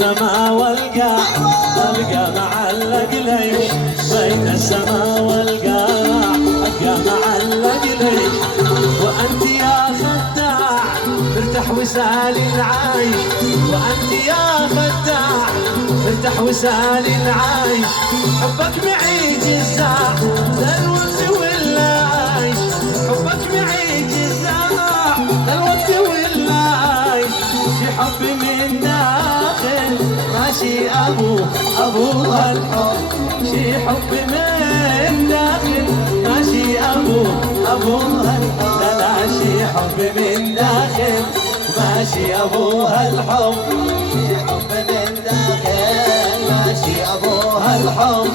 السما والقاع القى معلق ليش بين السما والقاع القى معلق ليش وانت يا خداع مرتاح وسالي العايش وانت يا خداع مرتاح وسالي العايش حبك معي جزاع للوقت ولا عايش حبك معي جزاع للوقت ولا عايش شي حب من داخل ماشي ابوها الحب شي حب من داخل ماشي ابوها الحب لا لا شي حب من داخل ماشي ابوها الحب شي حب من داخل ماشي ابوها الحب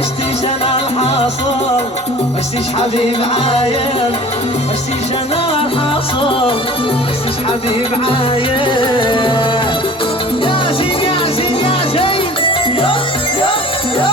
اشتيش انا الحاصل اشتيش حبيب عايم اشتيش انا الحاصل اشتيش حبيب عايم يا زين يا زين يا زين يا يا يا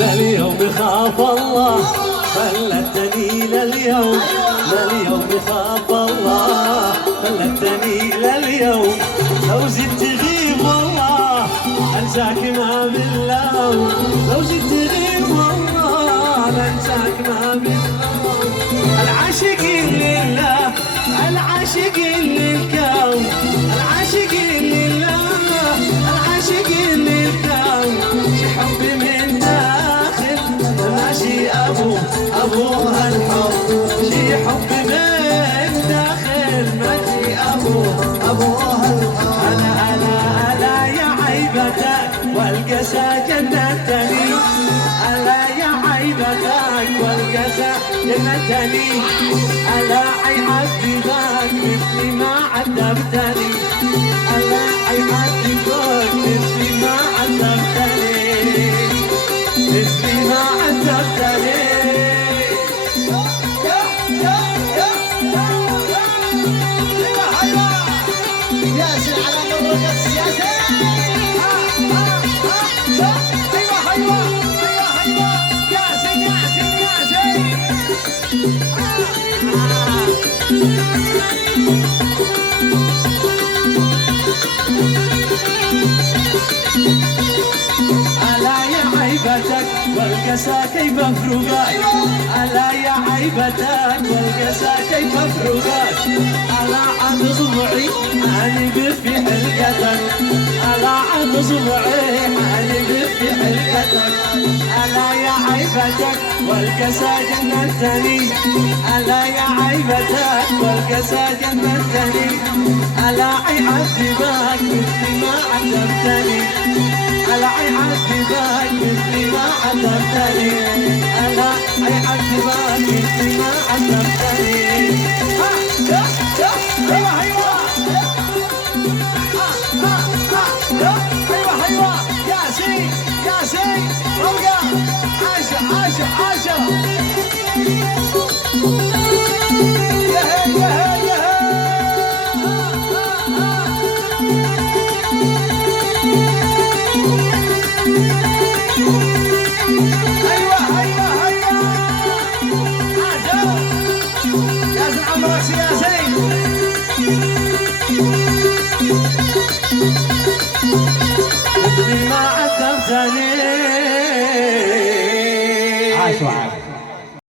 لليوم خاف الله خلتني لليوم لليوم خاف الله خلتني لليوم لو زدت غيب والله انساك ما بالله لو زدت غيب والله انساك ما بالله العاشقين لله العاشقين للكون العاشقين لله العاشقين للكون شي حب من داخل ماشي ابوها الحب شي حب من داخل ماشي ابوها الحب الا يا عيبتك والقسا جنتني الا يا عيبتك والقسا جنتني الا عذبك مثل ما عذبتني الا عذبك مثل ما عذبتني مثل ما عذبتني ياسر على مرق السياسة ايوه ايوه ايوه ياسر ياسر ياسر ألا يا عيبتك والقسا كيف فروقات ألا يا عيبتك والقسا كيف فروقات ألا عن صبعي حالي في حلقتك ألا عن صبعي حالي في حلقتك ألا يا عيبتك والقسا جنتني ألا يا عيبتك والقسا جنتني ألا عذبك مثل ما عذبتني ألا عذبك مثل ما عذبتني ألا عذبك مثل ما عذبتني أيوه أيوه أيوه أيوه ياسين ياسين روقة عاشا عاشا عاشا ايوه ايوه ايوه عاشا ياسين عمرك ياسين مثل ما عذبتني عاش وعاش